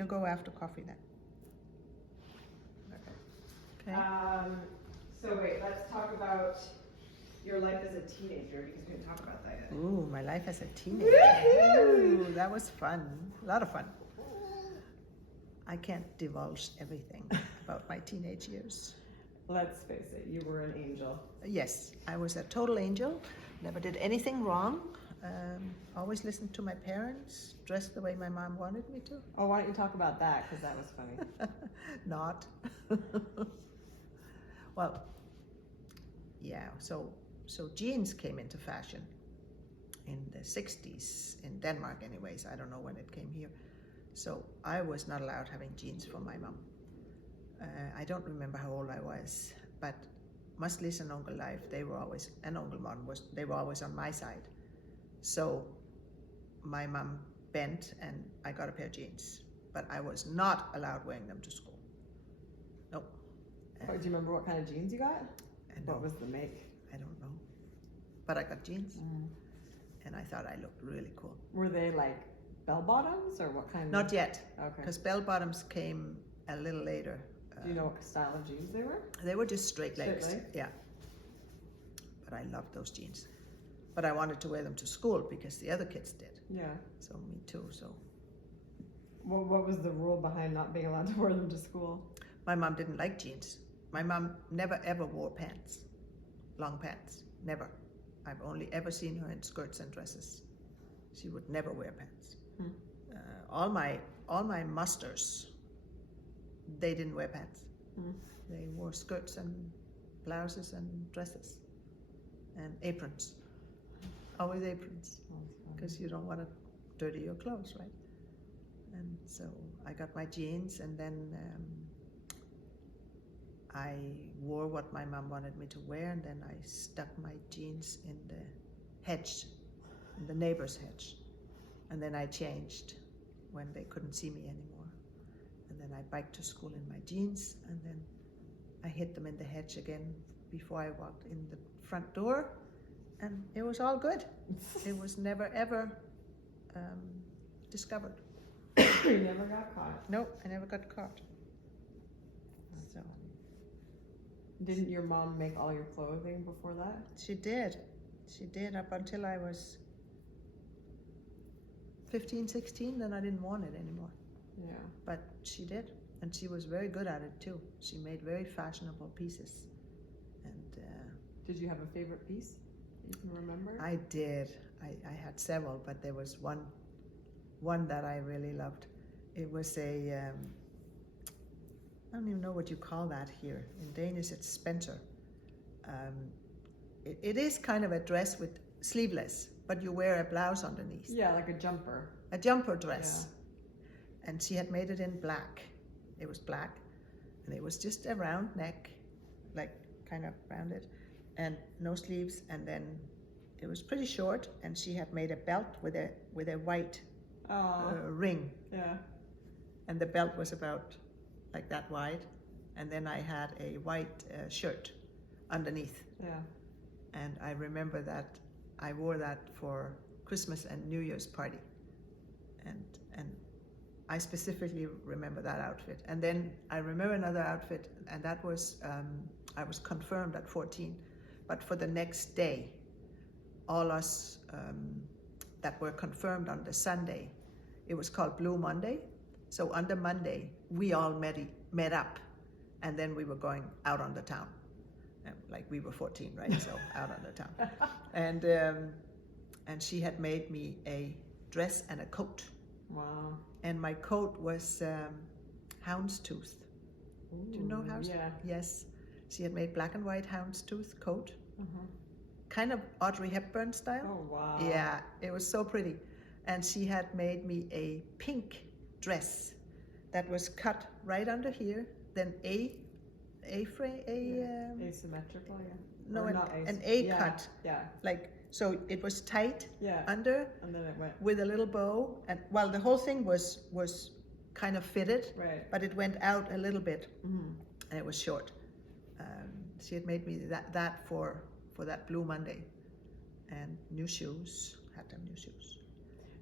we'll go after coffee then. Okay. So wait, let's talk about your life as a teenager, because we didn't talk about that yet. Ooh, my life as a teenager. Ooh, that was fun. A lot of fun. I can't divulge everything about my teenage years. Let's face it, you were an angel. Yes, I was a total angel. Never did anything wrong. Always listened to my parents. Dressed the way my mom wanted me to. Oh, why don't you talk about that? Because that was funny. Not. Well, yeah. So jeans came into fashion in the 60s in Denmark, anyways. I don't know when it came here. So I was not allowed having jeans from my mom. I don't remember how old I was, but must listen Uncle Leif, they were always, and Uncle Mon they were always on my side. So my mom bent and I got a pair of jeans, but I was not allowed wearing them to school. Nope. Do you remember what kind of jeans you got? No, what was the make? I don't know, but I got jeans, and I thought I looked really cool. Were they like bell bottoms or what kind? Not yet, Okay. because bell bottoms came a little later. Do you know what style of jeans they were? They were just straight legs. Straight legs? Yeah. But I loved those jeans. But I wanted to wear them to school because the other kids did. Yeah. So me too. So What was the rule behind not being allowed to wear them to school? my mom didn't like jeans. My mom never ever wore pants, long pants. Never. I've only ever seen her in skirts and dresses. She would never wear pants. All my musters, they didn't wear pants. They wore skirts and blouses and dresses and aprons. Always aprons, because you don't want to dirty your clothes, right? And so I got my jeans, and then I wore what my mom wanted me to wear, and then I stuck my jeans in the hedge, in the neighbor's hedge. And then I changed when they couldn't see me anymore. And then I biked to school in my jeans, and then I hid them in the hedge again before I walked in the front door, and it was all good. It was never ever discovered. You never got caught. No, I never got caught. So Didn't your mom make all your clothing before that? she did. She did up until I was 15, 16, then I didn't want it anymore. Yeah. But she did, and she was very good at it too. She made very fashionable pieces. And Did you have a favorite piece you can remember? I did. I had several, but there was one that I really loved. It was a, I don't even know what you call that here. In Danish, it's Spencer. It is kind of a dress with sleeveless, but you wear a blouse underneath. Yeah, like a jumper. A jumper dress. Yeah. And she had made it in black. It was black, and it was just a round neck, like kind of rounded, and no sleeves, and then it was pretty short, and she had made a belt with a white ring. Yeah. And the belt was about like that wide, and then I had a white shirt underneath. Yeah. And I remember that I wore that for Christmas and New Year's party, and I specifically remember that outfit. And then I remember another outfit, and that was I was confirmed at 14, but for the next day, all us that were confirmed on the Sunday, it was called Blue Monday. So on the Monday, we all met up, and then we were going out on the town. Like we were 14, right? So out on the town. And she had made me a dress and a coat. Wow. And my coat was houndstooth. Do you know houndstooth? Yeah. Yes. She had made black and white houndstooth coat. Kind of Audrey Hepburn style. Oh, wow. Yeah, it was so pretty. And she had made me a pink dress that was cut right under here, then asymmetrical, yeah. No, an cut. Yeah. Like, so it was tight Yeah. under, And then it went. with a little bow, and well, the whole thing was kind of fitted, Right. but it went out a little bit, and it was short. She had made me that for that Blue Monday, and new shoes. Had them new shoes.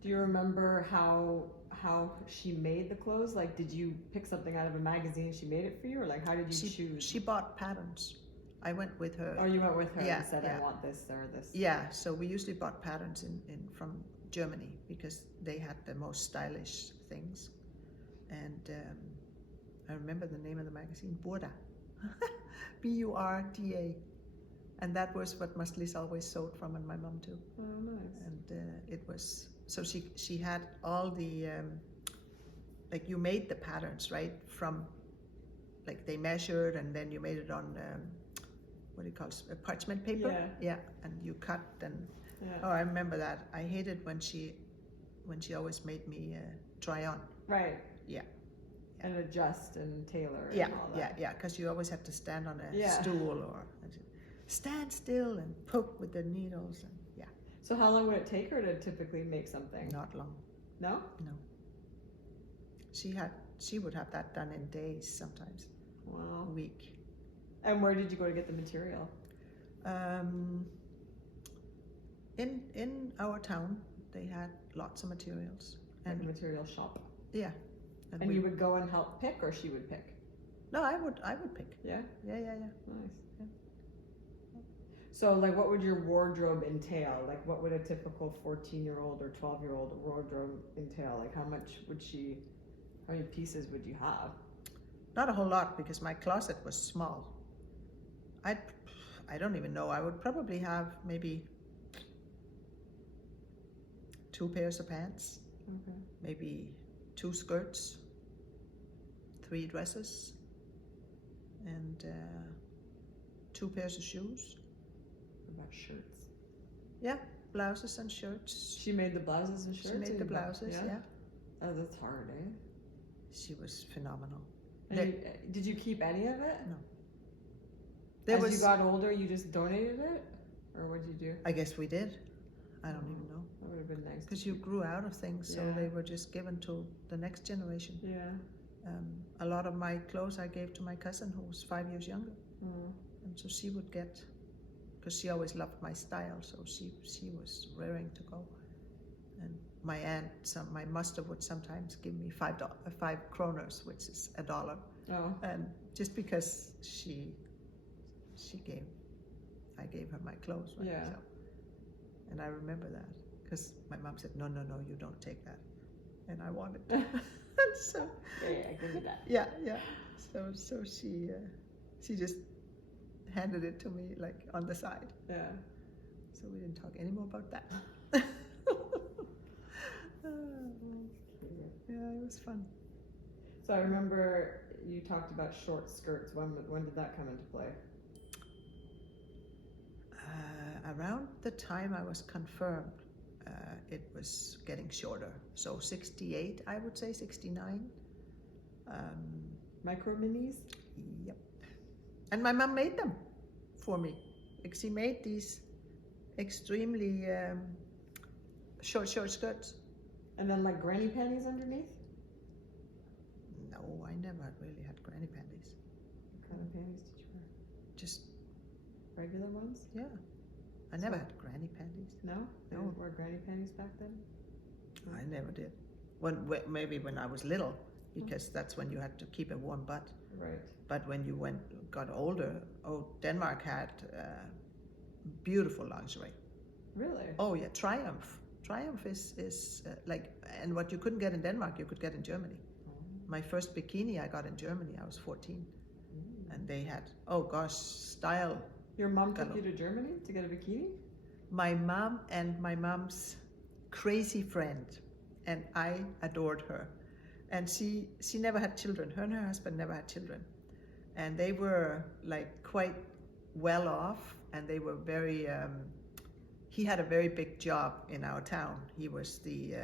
Do you remember how how she made the clothes? Like, did you pick something out of a magazine and she made it for you, or like, how did you choose? She bought patterns. I went with her. Oh, you went with her Yeah, and said, yeah. I want this or this. Yeah, so we usually bought patterns in from Germany because they had the most stylish things. And I remember the name of the magazine, Burda. Burda. And that was what Maslis always sewed from, and my mom too. Oh, nice. And it was, so she had all the, like you made the patterns, right? From, like they measured and then you made it on, what do you call it, parchment paper? Yeah. Yeah, and you cut and, Yeah. oh, I remember that. I hated when she always made me try on. Right. Yeah. And adjust and tailor Yeah, and all that. yeah, because you always have to stand on a Yeah. stool or stand still and poke with the needles and yeah. So how long would it take her to typically make something? Not long. No? No. She would have that done in days sometimes. Wow. A week. And where did you go to get the material? In our town they had lots of materials. Like And a material shop. yeah. And you would go and help pick, or she would pick? No, I would pick. Yeah? Yeah. Nice. Yeah. So, like, what would your wardrobe entail? Like, what would a typical 14-year-old or 12-year-old wardrobe entail? Like, how many pieces would you have? Not a whole lot because my closet was small. I don't even know. I would probably have maybe 2 pairs of pants, Okay. maybe 2 skirts, 3 dresses, and 2 pairs of shoes. What about shirts? Yeah, blouses and shirts. She made the blouses and shirts? She made or the you bought- blouses, yeah. Oh, that's hard, eh? She was phenomenal. And did you keep any of it? No. As you got older, you just donated it? Or what did you do? I guess we did. I don't even know. That would have been nice. Because you grew out of things, so Yeah. they were just given to the next generation. Yeah. A lot of my clothes I gave to my cousin who was 5 years younger. Mm. And so she would get, because she always loved my style, so she was raring to go. And my aunt, my muster would sometimes give me 5 kroners, which is $1. Oh. And just because I gave her my clothes, right? Yeah. So, and I remember that, because my mom said, no, you don't take that. And I wanted to. And so, Yeah, give me that. yeah. So she just handed it to me like on the side. Yeah. So we didn't talk any more about that. Yeah, it was fun. So I remember you talked about short skirts. When did that come into play? Around the time I was confirmed, it was getting shorter. So 68, I would say 69. Micro minis? Yep. And my mom made them for me. Like she made these extremely short skirts. And then like granny panties underneath? No, I never really had granny panties. What kind of panties did you wear? Just, Regular ones? yeah. I never had granny panties. No? They No. didn't wear granny panties back then? I never did. Maybe when I was little, because that's when you had to keep a warm butt. Right. But when you got older, Denmark had beautiful lingerie. Really? Oh yeah, Triumph. Triumph is like, and what you couldn't get in Denmark, you could get in Germany. My first bikini I got in Germany, I was 14. And they had, oh gosh, style. Your mom took you to Germany to get a bikini? My mom and my mom's crazy friend, and I adored her. And she never had children. Her and her husband never had children. And they were like quite well off, and they were very, he had a very big job in our town. He was the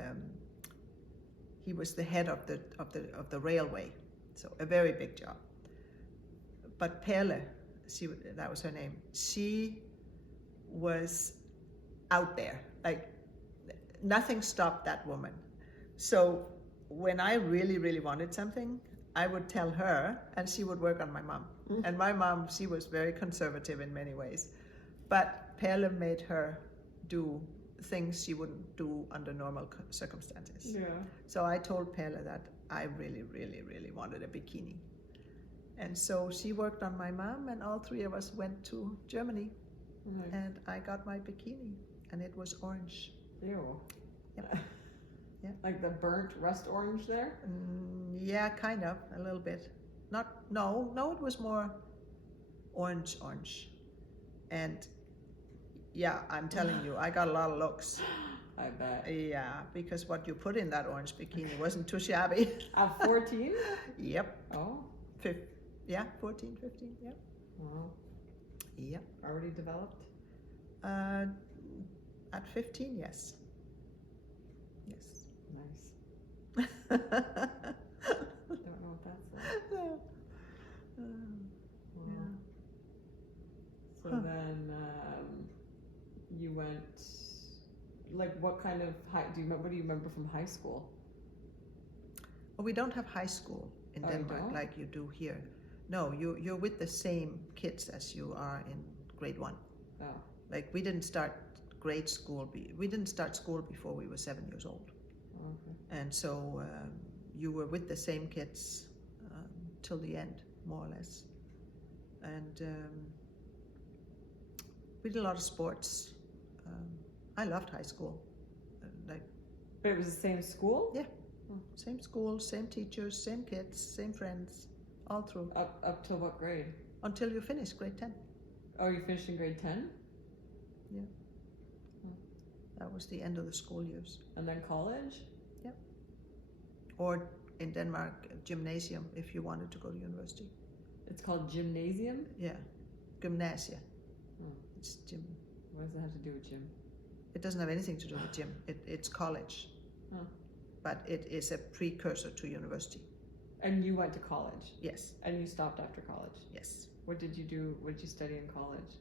head of the railway, so a very big job. But Perle, that was her name. She was out there, like nothing stopped that woman. So when I really, really wanted something, I would tell her, and she would work on my mom. And my mom, she was very conservative in many ways, but Perle made her do things she wouldn't do under normal circumstances. Yeah. So I told Pelle that I really, really, really wanted a bikini. And so she worked on my mom, and all three of us went to Germany, Nice. and I got my bikini, and it was orange. Ew. Yep. Yeah. Like the burnt rust orange there? Yeah, kind of, a little bit. No, it was more orange. And yeah, I'm telling you, I got a lot of looks. I bet. Yeah, because what you put in that orange bikini wasn't too shabby. At 14? Yep. Oh. 14, 15, yep. Wow. Yep. Already developed? At 15, yes. Yes. Nice. Don't know what that's like. No. Wow. Yeah. So Huh. then you went, like what kind of what do you remember from high school? Well, we don't have high school in Oh, you Denmark don't? like you do here. No, you're with the same kids as you are in grade 1. Oh. Like we didn't start grade school. We didn't start school before we were 7 years old. Okay. And so you were with the same kids till the end, more or less. And we did a lot of sports. I loved high school. Like But it was the same school? Yeah. Same school, same teachers, same kids, same friends, all through. Up till what grade? Until you finish grade 10. Oh, you finished in grade 10? That was the end of the school years. And then college? Or in Denmark, gymnasium, if you wanted to go to university. It's called gymnasium? Yeah, gymnasia. Hmm. It's gym. What does that have to do with gym? It doesn't have anything to do with gym. It's college. Huh. But it is a precursor to university. And you went to college? Yes, And you stopped after college? yes. What did you do? What did you study in college?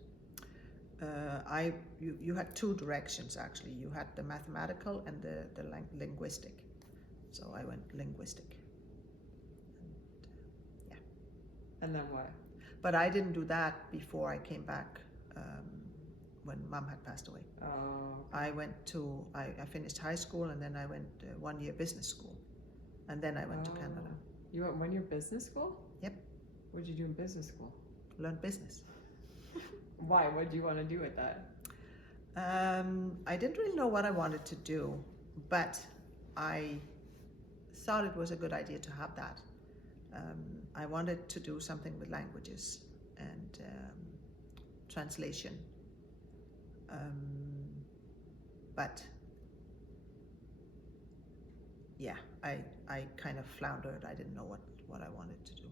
You had two directions actually. You had the mathematical and the linguistic. So I went linguistic. And then what? But I didn't do that before I came back when Mom had passed away. Oh. I finished high school, and then I went 1 year business school. And then I went to Canada. You went 1 year business school? Yep. What did you do in business school? Learned business. Why? What did you want to do with that? I didn't really know what I wanted to do, but I thought it was a good idea to have that. I wanted to do something with languages and translation. But yeah, I kind of floundered. I didn't know what I wanted to do.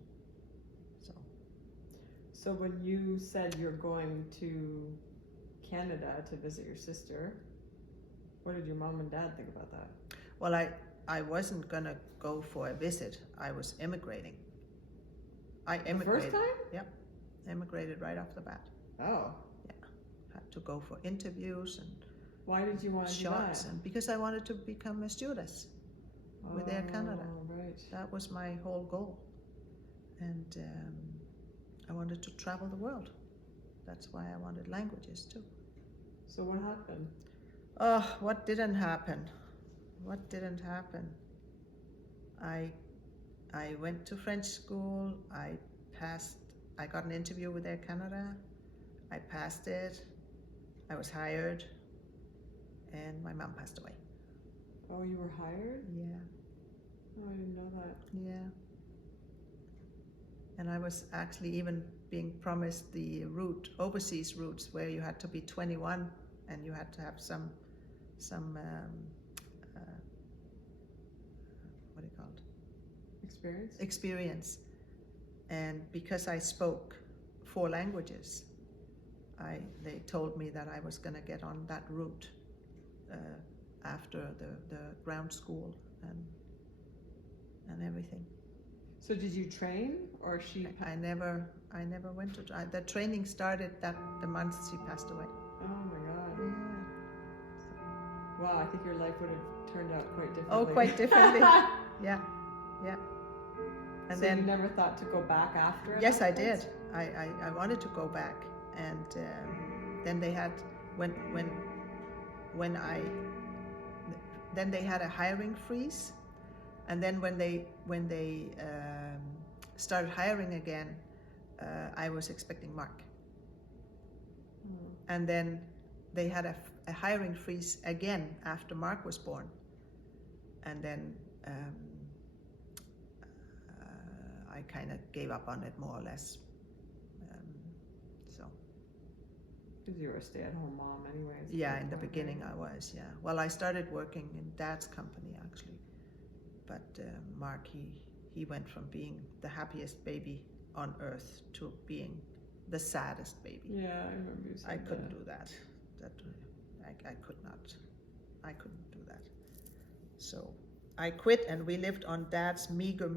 So when you said you're going to Canada to visit your sister, what did your mom and dad think about that? Well, I wasn't gonna go for a visit. I was immigrating. I immigrated. The first time? Yep, immigrated right off the bat. Oh. Had to go for interviews and Why did you want to do shots, that? and because I wanted to become a stewardess with Air Canada. Oh, right. That was my whole goal, and I wanted to travel the world. That's why I wanted languages too. So what happened? Oh, what didn't happen? What didn't happen? I went to French school. I passed. I got an interview with Air Canada. I passed it. I was hired, and my mom passed away. Oh, you were hired? Yeah. Oh, I didn't know that. Yeah. And I was actually even being promised the overseas routes, where you had to be 21 and you had to have some what do you call it? Experience. And because I spoke 4 languages, they told me that I was going to get on that route after the ground school and everything. So did you train, or she? I never went to the training started the month she passed away. Oh my God. Yeah. Wow, I think your life would have turned out quite differently. Oh, quite differently. Yeah. And so then you never thought to go back after it? yes, I did. I wanted to go back, and then they had when then they had a hiring freeze, and then when they started hiring again, I was expecting Mark. And then they had a hiring freeze again after Mark was born, and then I kind of gave up on it more or less. So. Because you were a stay-at-home mom anyways. Yeah, in the beginning I was, yeah. Well, I started working in Dad's company actually, but Mark, he went from being the happiest baby on earth to being the saddest baby. Yeah, I remember you saying I couldn't that. do that. I could not. I couldn't do that. So I quit, and we lived on Dad's meager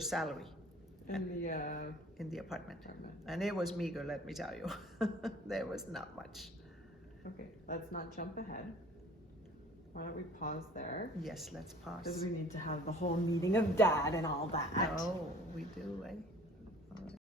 salary In the apartment. apartment. And it was meager, let me tell you. There was not much. Okay, let's not jump ahead. Why don't we pause there? Yes, let's Because pause. we need to have the whole meeting of Dad and all that. Oh, we do, eh?